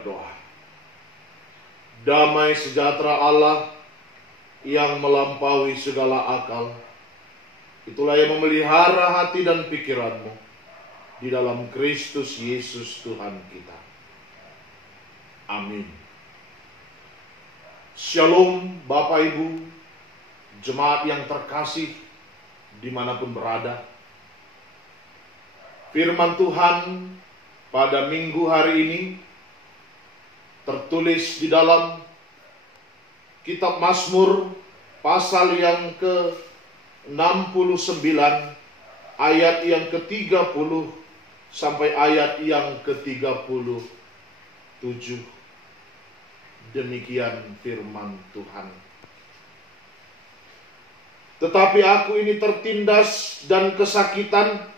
berdoa. Damai sejahtera Allah yang melampaui segala akal, itulah yang memelihara hati dan pikiranmu di dalam Kristus Yesus Tuhan kita. Amin. Shalom Bapak Ibu, jemaat yang terkasih dimanapun berada. Firman Tuhan pada minggu hari ini tertulis di dalam kitab Mazmur pasal yang ke-69 ayat yang ke-30 sampai ayat yang ke-37. Demikian firman Tuhan. Tetapi aku ini tertindas dan kesakitan,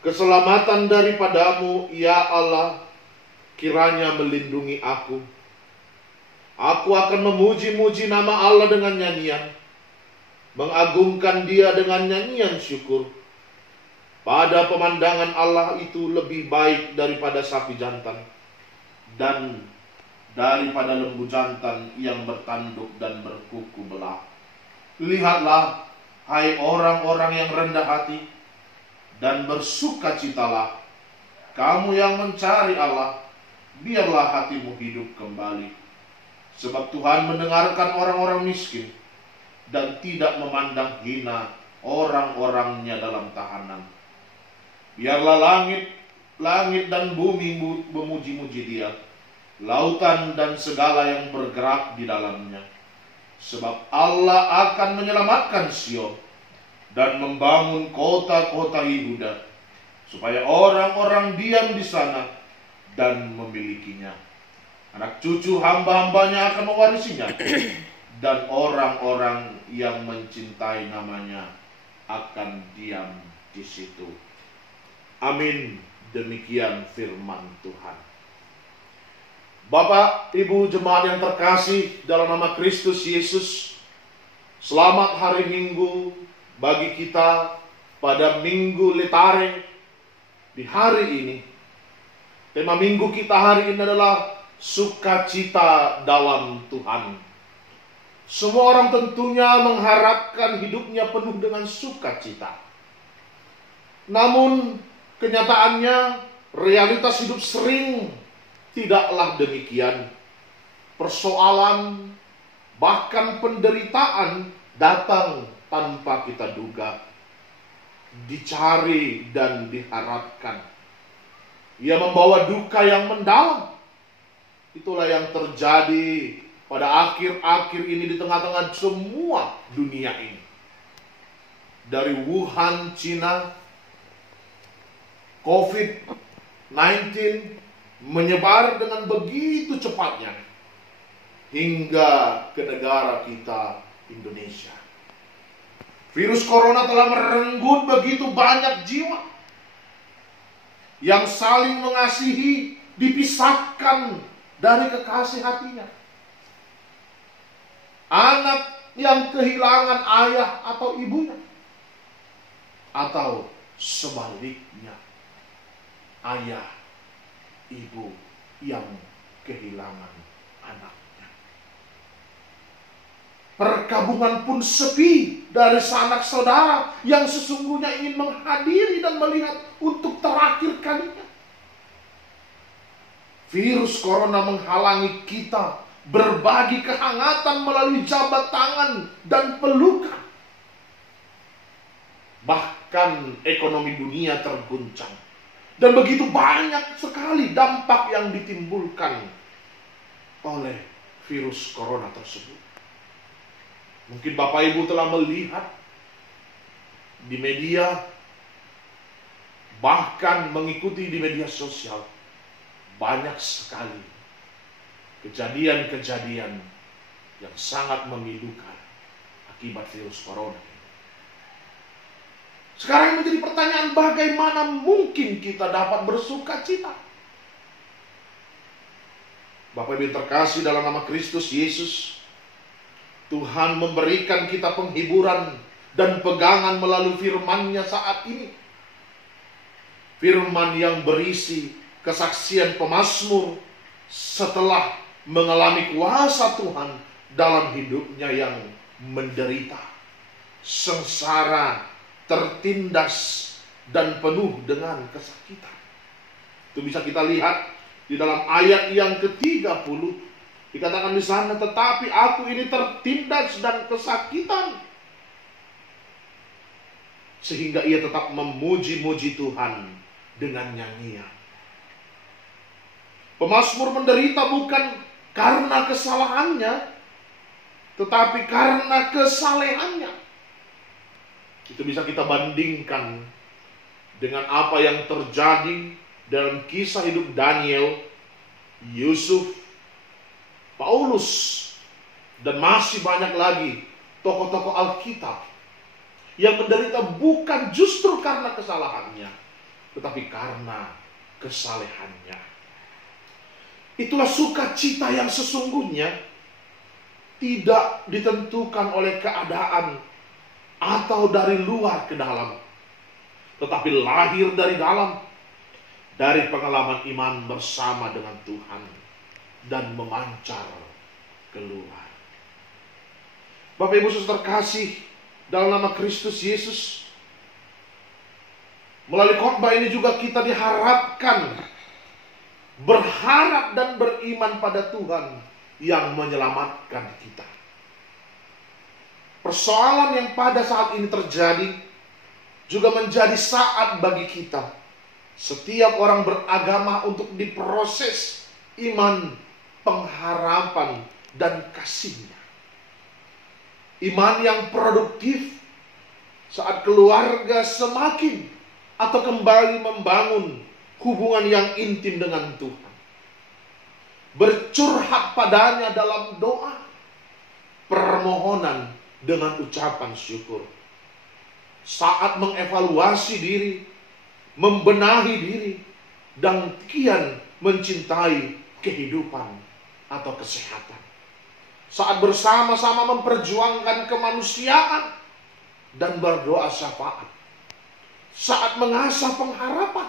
keselamatan daripadamu, ya Allah, kiranya melindungi aku. Aku akan memuji-muji nama Allah dengan nyanyian, mengagungkan Dia dengan nyanyian syukur. Pada pemandangan Allah itu lebih baik daripada sapi jantan, dan daripada lembu jantan yang bertanduk dan berkuku belah. Lihatlah, hai orang-orang yang rendah hati, dan bersukacitalah, kamu yang mencari Allah, biarlah hatimu hidup kembali. Sebab Tuhan mendengarkan orang-orang miskin, dan tidak memandang hina orang-orangnya dalam tahanan. Biarlah langit dan bumi memuji-muji Dia, lautan dan segala yang bergerak di dalamnya. Sebab Allah akan menyelamatkan Sion dan membangun kota-kota Yehuda, supaya orang-orang diam di sana dan memilikinya. Anak cucu hamba-hambanya akan mewarisinya, dan orang-orang yang mencintai namanya akan diam di situ. Amin. Demikian firman Tuhan. Bapak, Ibu jemaat yang terkasih dalam nama Kristus Yesus, selamat hari Minggu bagi kita pada Minggu Letare di hari ini. Tema Minggu kita hari ini adalah sukacita dalam Tuhan. Semua orang tentunya mengharapkan hidupnya penuh dengan sukacita. Namun kenyataannya realitas hidup sering tidaklah demikian. Persoalan bahkan penderitaan datang tanpa kita duga, dicari dan diharapkan. Ia membawa duka yang mendalam. Itulah yang terjadi pada akhir-akhir ini di tengah-tengah semua dunia ini. Dari Wuhan, Cina, COVID-19 menyebar dengan begitu cepatnya hingga ke negara kita, Indonesia. Virus corona telah merenggut begitu banyak jiwa yang saling mengasihi, dipisahkan dari kekasih hatinya. Anak yang kehilangan ayah atau ibunya, atau sebaliknya, ayah ibu yang kehilangan anaknya. Perkabungan pun sepi dari sanak saudara yang sesungguhnya ingin menghadiri dan melihat untuk terakhir kalinya. Virus corona menghalangi kita berbagi kehangatan melalui jabat tangan dan pelukan. Bahkan ekonomi dunia terguncang. Dan begitu banyak sekali dampak yang ditimbulkan oleh virus corona tersebut. Mungkin Bapak Ibu telah melihat di media, bahkan mengikuti di media sosial, banyak sekali kejadian-kejadian yang sangat memilukan akibat virus corona. Sekarang menjadi pertanyaan, bagaimana mungkin kita dapat bersuka cita? Bapak Ibu terkasih dalam nama Kristus Yesus, Tuhan memberikan kita penghiburan dan pegangan melalui firman-Nya saat ini. Firman yang berisi kesaksian pemazmur setelah mengalami kuasa Tuhan dalam hidupnya yang menderita, sengsara, tertindas, dan penuh dengan kesakitan. Itu bisa kita lihat di dalam ayat yang ke-30. Dikatakan di sana, tetapi aku ini tertindas dan kesakitan. Sehingga ia tetap memuji-muji Tuhan dengan nyanyian. Pemazmur menderita bukan karena kesalahannya, tetapi karena kesalehannya. Itu bisa kita bandingkan dengan apa yang terjadi dalam kisah hidup Daniel, Yusuf, Paulus, dan masih banyak lagi tokoh-tokoh Alkitab yang menderita bukan justru karena kesalahannya, tetapi karena kesalehannya. Itulah sukacita yang sesungguhnya tidak ditentukan oleh keadaan atau dari luar ke dalam, tetapi lahir dari dalam, dari pengalaman iman bersama dengan Tuhan dan memancar keluar. Bapak Ibu Saudara terkasih dalam nama Kristus Yesus, melalui khotbah ini juga kita diharapkan berharap dan beriman pada Tuhan yang menyelamatkan kita. Persoalan yang pada saat ini terjadi juga menjadi saat bagi kita, setiap orang beragama, untuk diproses iman, pengharapan, dan kasihnya. Iman yang produktif saat keluarga semakin atau kembali membangun hubungan yang intim dengan Tuhan. Bercurhat padanya dalam doa, permohonan dengan ucapan syukur. Saat mengevaluasi diri, membenahi diri, dan kian mencintai kehidupan atau kesehatan. Saat bersama-sama memperjuangkan kemanusiaan dan berdoa syafaat. Saat mengasah pengharapan.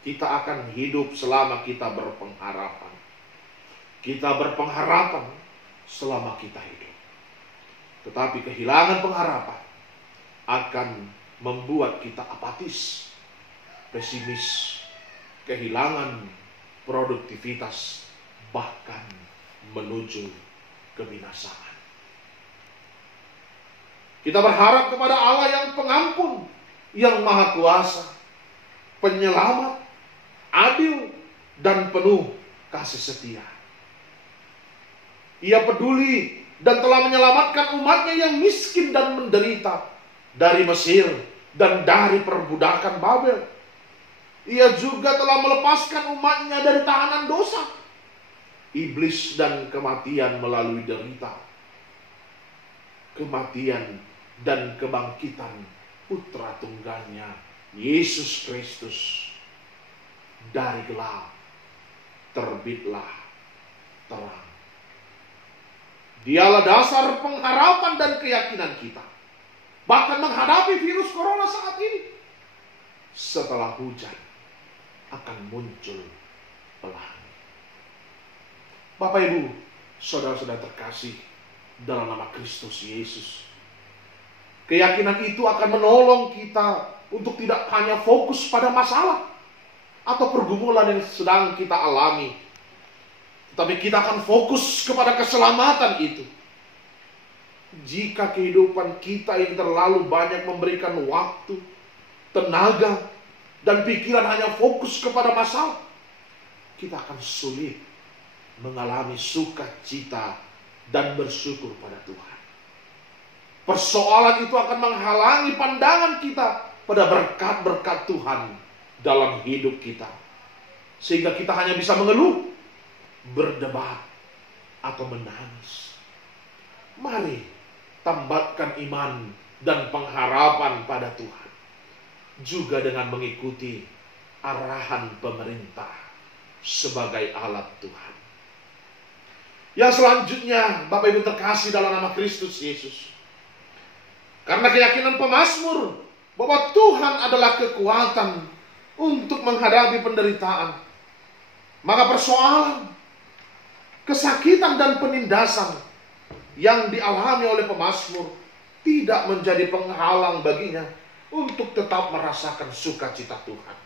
Kita akan hidup selama kita berpengharapan. Kita berpengharapan selama kita hidup. Tetapi kehilangan pengharapan akan membuat kita apatis, pesimis, kehilangan produktivitas, bahkan menuju kebinasaan. Kita berharap kepada Allah yang pengampun, yang maha kuasa, penyelamat, adil, dan penuh kasih setia. Ia peduli dan telah menyelamatkan umatnya yang miskin dan menderita dari Mesir dan dari perbudakan Babel. Ia juga telah melepaskan umatnya dari tahanan dosa, iblis, dan kematian melalui derita, kematian dan kebangkitan putra tunggalnya Yesus Kristus. Dari gelap terbitlah terang. Dialah dasar pengharapan dan keyakinan kita, bahkan menghadapi virus corona saat ini. Setelah hujan akan muncul pelangi. Bapak Ibu, saudara-saudara terkasih dalam nama Kristus Yesus, keyakinan itu akan menolong kita untuk tidak hanya fokus pada masalah atau pergumulan yang sedang kita alami, tetapi kita akan fokus kepada keselamatan itu. Jika kehidupan kita yang terlalu banyak memberikan waktu, tenaga, dan pikiran hanya fokus kepada masalah, kita akan sulit mengalami sukacita dan bersyukur pada Tuhan. Persoalan itu akan menghalangi pandangan kita pada berkat-berkat Tuhan dalam hidup kita, sehingga kita hanya bisa mengeluh, berdebat, atau menangis. Mari tambahkan iman dan pengharapan pada Tuhan, juga dengan mengikuti arahan pemerintah sebagai alat Tuhan. Yang selanjutnya, Bapak Ibu terkasih dalam nama Kristus Yesus, karena keyakinan pemazmur bahwa Tuhan adalah kekuatan untuk menghadapi penderitaan, Maka persoalan kesakitan dan penindasan yang dialami oleh pemazmur tidak menjadi penghalang baginya untuk tetap merasakan sukacita Tuhan.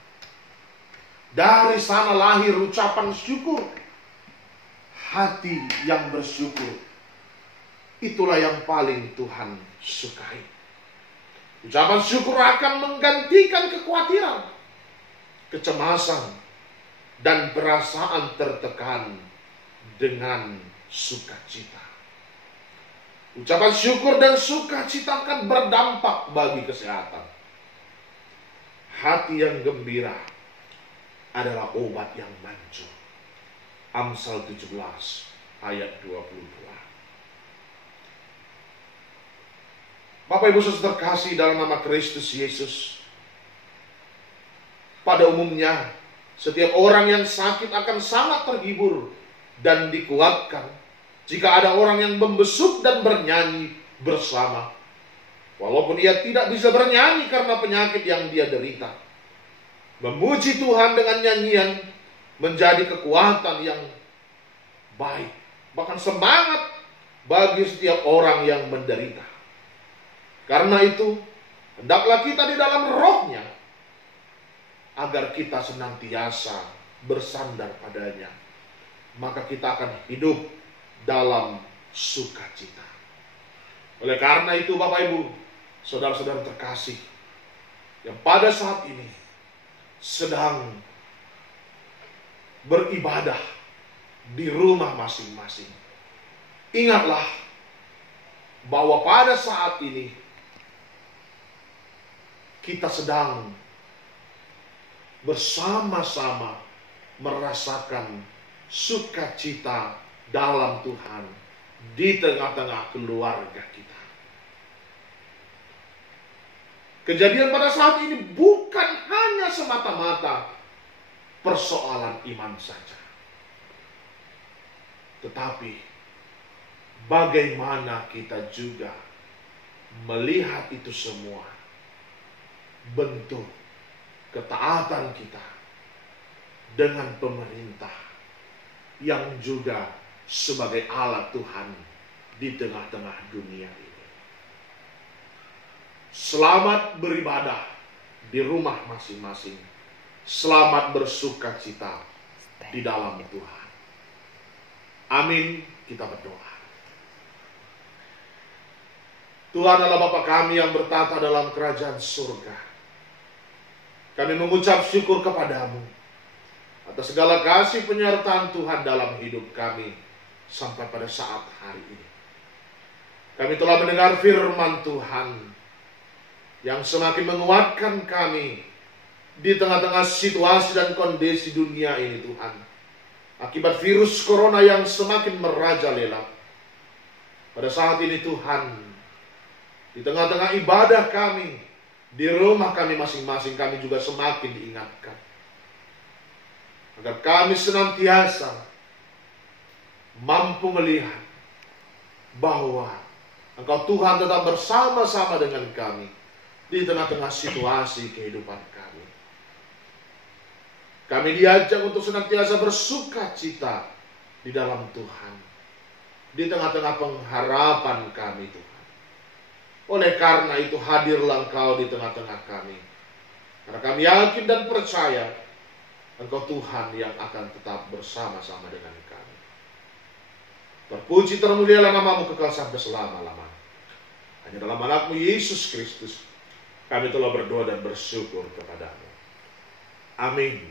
Dari sana lahir ucapan syukur. Hati yang bersyukur, itulah yang paling Tuhan sukai. Ucapan syukur akan menggantikan kekhawatiran, kecemasan, dan perasaan tertekan dengan sukacita. Ucapan syukur dan sukacita akan berdampak bagi kesehatan. Hati yang gembira adalah obat yang manjur. Amsal 17 ayat 22. Bapak Ibu Saudara terkasih dalam nama Kristus Yesus. Pada umumnya, setiap orang yang sakit akan sangat terhibur dan dikuatkan jika ada orang yang membesuk dan bernyanyi bersama. Walaupun ia tidak bisa bernyanyi karena penyakit yang dia derita. Memuji Tuhan dengan nyanyian menjadi kekuatan yang baik, bahkan semangat bagi setiap orang yang menderita. Karena itu, hendaklah kita di dalam rohnya, agar kita senantiasa bersandar padanya. Maka kita akan hidup dalam sukacita. Oleh karena itu Bapak Ibu, saudara-saudara terkasih, yang pada saat ini sedang beribadah di rumah masing-masing, ingatlah bahwa pada saat ini kita sedang bersama-sama merasakan sukacita dalam Tuhan di tengah-tengah keluarga kita. Kejadian pada saat ini bukan hanya semata-mata persoalan iman saja, tetapi bagaimana kita juga melihat itu semua bentuk ketaatan kita dengan pemerintah yang juga sebagai alat Tuhan di tengah-tengah dunia ini. Selamat beribadah di rumah masing-masing. Selamat bersukacita di dalam Tuhan. Amin. Kita berdoa. Tuhan adalah Bapa kami yang bertata dalam kerajaan surga. Kami mengucap syukur kepadamu atas segala kasih penyertaan Tuhan dalam hidup kami sampai pada saat hari ini. Kami telah mendengar firman Tuhan yang semakin menguatkan kami di tengah-tengah situasi dan kondisi dunia ini Tuhan. Akibat virus corona yang semakin merajalela. Pada saat ini Tuhan, di tengah-tengah ibadah kami, di rumah kami masing-masing, kami juga semakin diingatkan agar kami senantiasa mampu melihat bahwa Engkau Tuhan tetap bersama-sama dengan kami di tengah-tengah situasi kehidupan kami. Kami diajak untuk senantiasa bersukacita di dalam Tuhan, di tengah-tengah pengharapan kami Tuhan. Oleh karena itu hadirlah Engkau di tengah-tengah kami. Karena kami yakin dan percaya Engkau Tuhan yang akan tetap bersama-sama dengan kami. Terpuji termulialah namamu kekal sampai selama-lamanya. Hanya dalam anakmu Yesus Kristus kami telah berdoa dan bersyukur kepadamu. Amin.